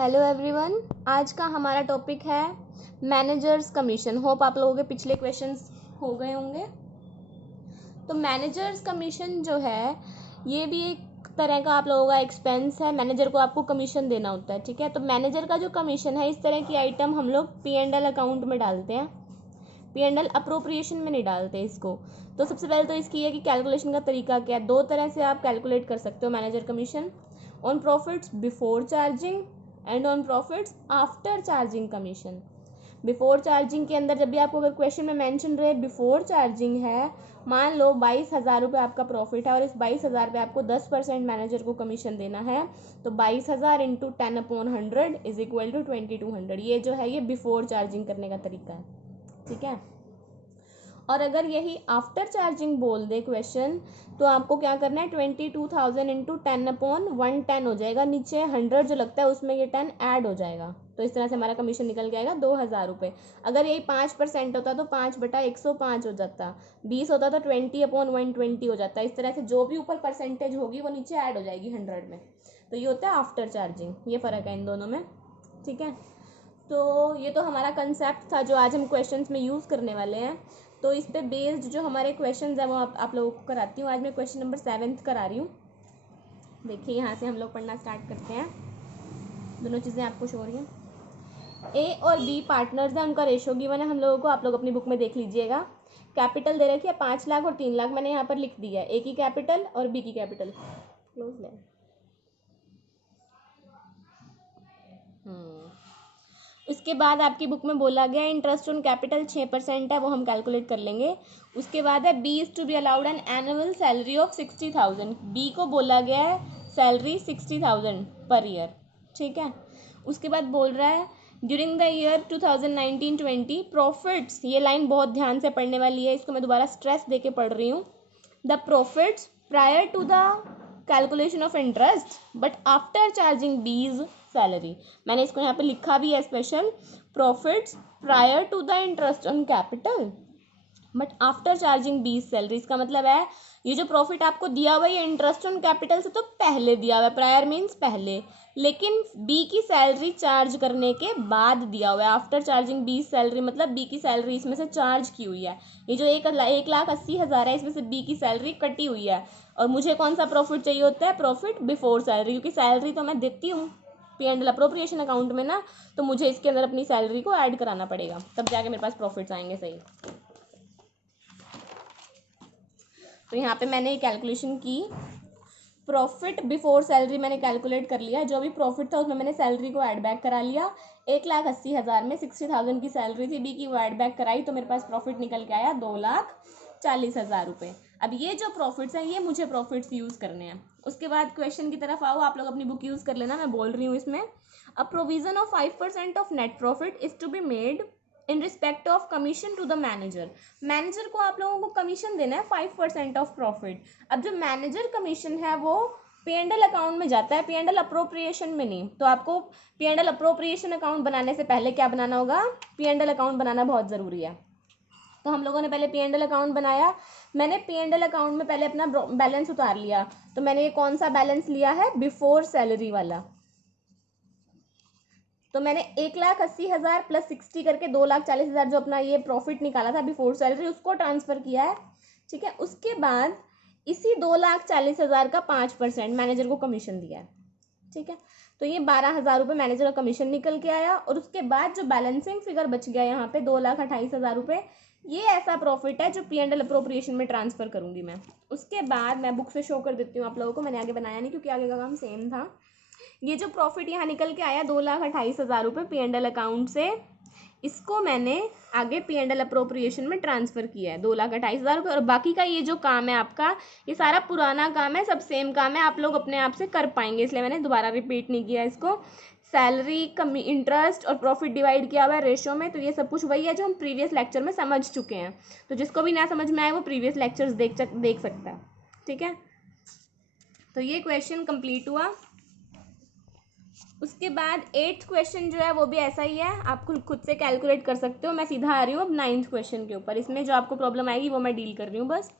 Hello everyone, आज का हमारा टॉपिक है मैनेजर्स कमीशन। होप आप लोगों के पिछले क्वेश्चंस हो गए होंगे। तो मैनेजर्स कमीशन जो है ये भी एक तरह का आप लोगों का एक्सपेंस है। मैनेजर को आपको कमीशन देना होता है, ठीक है। तो मैनेजर का जो कमीशन है, इस तरह की आइटम हम लोग P&L अकाउंट में डालते हैं, P&L अप्रोप्रिएशन में नहीं डालते इसको। तो सबसे पहले तो इसकी है कि कैलकुलेशन का तरीका क्या है। दो तरह से आप कैलकुलेट कर सकते हो manager commission, on profits before charging and on profits after charging commission. Before charging के अंदर जब भी आपको अगर क्वेश्चन में मेंशन रहे बिफोर चार्जिंग है, मान लो 22,000 रुपये आपका प्रॉफिट है और इस 22,000 पे आपको 10% मैनेजर को कमीशन देना है, तो 22,000 इंटू 10/100 इज इक्वल टू 2200। ये जो है ये बिफोर चार्जिंग करने का तरीका है, ठीक है। और अगर यही आफ्टर चार्जिंग बोल दे क्वेश्चन, तो आपको क्या करना है, 22,000 इंटू 10/110 हो जाएगा। नीचे 100 जो लगता है उसमें ये 10 ऐड हो जाएगा, तो इस तरह से हमारा कमीशन निकल के आएगा 2,000 रुपये। अगर यही 5% होता तो 5/105 हो जाता, 20 होता तो 20/120 हो जाता। इस तरह से जो भी ऊपर परसेंटेज होगी वो नीचे ऐड हो जाएगी 100 में। तो ये होता है आफ्टर चार्जिंग, ये फ़र्क है इन दोनों में, ठीक है। तो ये तो हमारा कंसेप्ट था जो आज हम क्वेश्चंस में यूज़ करने वाले हैं। तो इस पे बेस्ड जो हमारे क्वेश्चंस हैं वो आप लोगों को कराती हूँ। आज मैं क्वेश्चन नंबर 7 करा रही हूँ। देखिए यहाँ से हम लोग पढ़ना स्टार्ट करते हैं। दोनों चीज़ें आपको शो हो रही हैं। ए और बी पार्टनर्स हैं, उनका रेशो गिवन है हम लोगों को, आप लोग अपनी बुक में देख लीजिएगा। कैपिटल दे रखी है 5 लाख और 3 लाख, मैंने यहाँ पर लिख दिया है ए की कैपिटल और बी की कैपिटल। क्लोज ले। उसके बाद आपकी बुक में बोला गया इंटरेस्ट ऑन कैपिटल 6% है, वो हम कैलकुलेट कर लेंगे। उसके बाद है B is to be allowed an annual salary of 60,000। B को बोला गया है सैलरी 60,000 पर ईयर, ठीक है। उसके बाद बोल रहा है ड्यूरिंग द ईयर 2019-20 प्रॉफिट्स, ये लाइन बहुत ध्यान से पढ़ने वाली है, इसको मैं दोबारा स्ट्रेस दे के पढ़ रही हूँ। The profits prior to the calculation of interest but after charging B's salary. मैंने इसको यहाँ पे लिखा भी है special, profits prior to the interest on capital but after charging B's salary. इसका मतलब है ये जो प्रॉफिट आपको दिया हुआ है ये इंटरेस्ट ऑन कैपिटल से तो पहले दिया हुआ है, प्रायर मीन्स पहले, लेकिन बी की सैलरी चार्ज करने के बाद दिया हुआ है। आफ्टर चार्जिंग बी सैलरी मतलब बी की सैलरी इसमें से चार्ज की हुई है। ये जो 1,80,000 है इसमें से बी की सैलरी कटी हुई है। और मुझे कौन सा प्रॉफिट चाहिए होता है, प्रॉफिट बिफोर सैलरी, क्योंकि सैलरी तो मैं देती हूँ P&L अप्रोप्रिएशन अकाउंट में ना, तो मुझे इसके अंदर अपनी सैलरी को ऐड कराना पड़ेगा, तब जाके मेरे पास प्रॉफिट्स आएंगे सही। तो यहाँ पे मैंने कैलकुलेशन की, प्रॉफिट बिफोर सैलरी मैंने कैलकुलेट कर लिया, जो भी प्रॉफिट था उसमें मैंने सैलरी को ऐड बैक करा लिया। 1,80,000 में 60,000 की सैलरी थी बी की, वो ऐड बैक कराई तो मेरे पास प्रॉफिट निकल के आया 2,40,000 रुपये। अब ये जो प्रॉफिट्स हैं ये मुझे प्रॉफिट्स यूज़ करने हैं। उसके बाद क्वेश्चन की तरफ आओ, आप लोग अपनी बुक यूज़ कर लेना, मैं बोल रही हूँ इसमें। A provision of 5% of net profit is to be made in respect of commission to the manager. Manager को आप लोगों को कमीशन देना है 5% ऑफ प्रॉफिट। अब जो मैनेजर कमीशन है वो P&L अकाउंट में जाता है, P&L अप्रोप्रिएशन में नहीं। तो आपको P&L अप्रोप्रिएशन अकाउंट बनाने से पहले क्या बनाना होगा, P&L अकाउंट बनाना बहुत ज़रूरी है। तो हम लोगों ने पहले P&L अकाउंट बनाया। मैंने P&L अकाउंट में पहले अपना बैलेंस उतार लिया। तो मैंने ये कौन सा बैलेंस लिया है, बिफोर सैलरी वाला। तो मैंने 1,80,000 प्लस 60 करके 2,40,000 जो अपना ये प्रॉफिट निकाला था बिफोर सैलरी, उसको ट्रांसफ़र किया है, ठीक है। उसके बाद इसी 2,40,000 का 5% मैनेजर को कमीशन दिया है, ठीक है। तो ये 12,000 रुपये मैनेजर का कमीशन निकल के आया। और उसके बाद जो बैलेंसिंग फिगर बच गया यहाँ पे 2,28,000 रुपये, ये ऐसा प्रॉफिट है जो P&L अप्रोप्रिएशन में ट्रांसफ़र करूँगी मैं। उसके बाद मैं बुक से शो कर देती हूँ आप लोगों को, मैंने आगे बनाया नहीं क्योंकि आगे का काम सेम था। ये जो प्रॉफिट यहाँ निकल के आया 2,28,000 रुपये P&L अकाउंट से, इसको मैंने आगे P&L अप्रोप्रिएशन में ट्रांसफ़र किया है 2,28,000 रुपये। और बाकी का ये जो काम है आपका, ये सारा पुराना काम है, सब सेम काम है, आप लोग अपने आप से कर पाएंगे, इसलिए मैंने दोबारा रिपीट नहीं किया इसको। सैलरी कमी, इंटरेस्ट और प्रॉफिट डिवाइड किया हुआ है रेशो में, तो ये सब कुछ वही है जो हम प्रीवियस लेक्चर में समझ चुके हैं। तो जिसको भी ना समझ में आए वो प्रीवियस लेक्चर्स देख सकता है, ठीक है। तो ये क्वेश्चन कंप्लीट हुआ। उसके बाद 8th क्वेश्चन जो है वो भी ऐसा ही है, आप खुद से कैलकुलेट कर सकते हो। मैं सीधा आ रही हूँ अब 9th क्वेश्चन के ऊपर। इसमें जो आपको प्रॉब्लम आएगी वो मैं डील कर रही हूँ बस।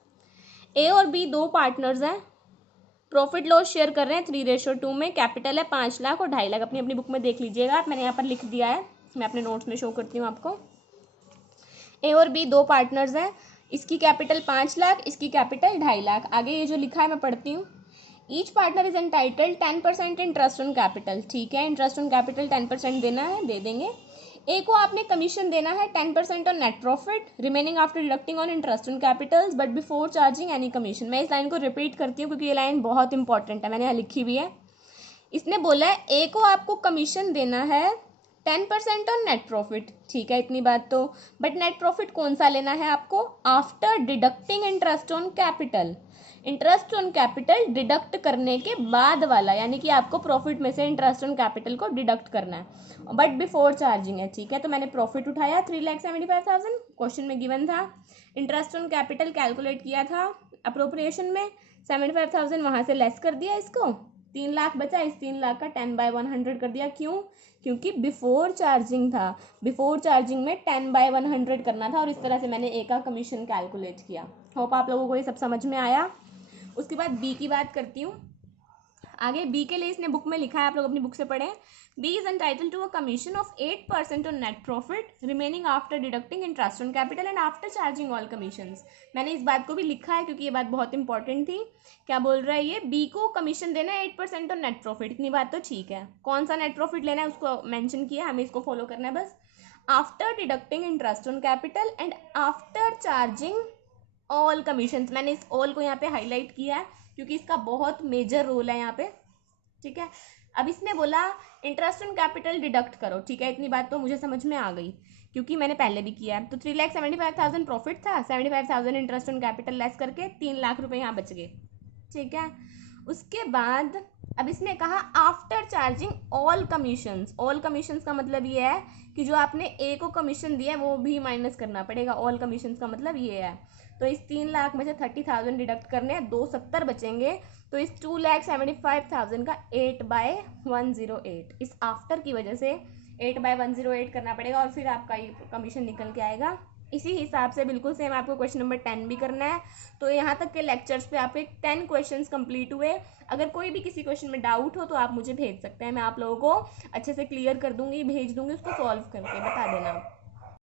ए और बी दो पार्टनर्स हैं, प्रॉफिट लॉस शेयर कर रहे हैं 3:2 में, कैपिटल है 5 लाख और 2.5 लाख। अपनी अपनी बुक में देख लीजिएगा आप, मैंने यहाँ पर लिख दिया है, मैं अपने नोट्स में शो करती हूँ आपको। ए और बी दो पार्टनर्स हैं, इसकी कैपिटल 5 लाख, इसकी कैपिटल 2.5 लाख। आगे ये जो लिखा है मैं पढ़ती हूँ। Each partner is entitled 10% interest on capital, ठीक है, इंटरेस्ट ऑन कैपिटल 10% देना है, दे देंगे। ए को आपने कमीशन देना है 10% on net profit remaining after deducting on interest on Capitals but before charging any commission. मैं इस लाइन को रिपीट करती हूँ क्योंकि ये लाइन बहुत इंपॉर्टेंट है, मैंने यहाँ लिखी हुई है। इसने बोला है ए को आपको कमीशन देना है 10% ऑन नेट प्रॉफिट, ठीक है, इतनी बात तो। बट नेट प्रॉफिट कौन सा लेना है आपको? After deducting interest on capital, interest on capital deduct करने के बाद वाला, यानी कि आपको प्रॉफिट में से इंटरेस्ट ऑन कैपिटल को डिडक्ट करना है, बट बिफोर चार्जिंग है, ठीक है। तो मैंने प्रॉफिट उठाया 3,75,000, क्वेश्चन में गिवन था। इंटरेस्ट ऑन कैपिटल कैलकुलेट किया था अप्रोप्रिएशन में, 75,000 वहाँ से लेस कर दिया, इसको 3 लाख बचा, इस 3 लाख का 10/100 कर दिया। क्यों? क्योंकि बिफोर चार्जिंग था, बिफोर चार्जिंग में 10/100 करना था, और इस तरह से मैंने ए का कमीशन कैलकुलेट किया। होप आप लोगों को ये सब समझ में आया। उसके बाद बी की बात करती हूँ। आगे बी के लिए इसने बुक में लिखा है, आप लोग अपनी बुक से पढ़ें। B is entitled to a commission of 8% on net profit remaining after deducting interest on capital and after charging all commissions. मैंने इस बात को भी लिखा है क्योंकि ये बात बहुत इंपॉर्टेंट थी। क्या बोल रहा है ये? बी को कमीशन देना है 8% ऑन नेट प्रॉफिट, इतनी बात तो ठीक है। कौन सा नेट प्रॉफिट लेना है उसको मेंशन किया, हमें इसको फॉलो करना है बस। After deducting interest on capital and after charging all commissions. मैंने इस ऑल को यहाँ पे हाईलाइट किया है क्योंकि इसका बहुत मेजर रोल है यहाँ पे, ठीक है। अब इसने बोला इंटरेस्ट ऑन कैपिटल डिडक्ट करो, ठीक है, इतनी बात तो मुझे समझ में आ गई क्योंकि मैंने पहले भी किया है। तो 3,75,000 प्रॉफिट था, 75,000 इंटरेस्ट ऑन कैपिटल लेस करके 3 लाख रुपए यहाँ बच गए, ठीक है। उसके बाद अब इसने कहा after charging all commissions. All commissions का मतलब ये है कि जो आपने ए को कमीशन दिया है वो भी माइनस करना पड़ेगा। ऑल कमीशंस का मतलब ये है। तो इस 3 लाख में से 30,000 डिडक्ट करने हैं, 270 बचेंगे। तो इस 2,75,000 का 8/108, इस आफ्टर की वजह से 8/108 करना पड़ेगा और फिर आपका ये कमीशन निकल के आएगा। इसी हिसाब से बिल्कुल सेम आपको क्वेश्चन नंबर 10 भी करना है। तो यहाँ तक के लेक्चर्स पे आपके 10 क्वेश्चंस कंप्लीट हुए। अगर कोई भी किसी क्वेश्चन में डाउट हो तो आप मुझे भेज सकते हैं, मैं आप लोगों को अच्छे से क्लियर कर दूंगी, भेज दूंगी, उसको सॉल्व करके बता देना।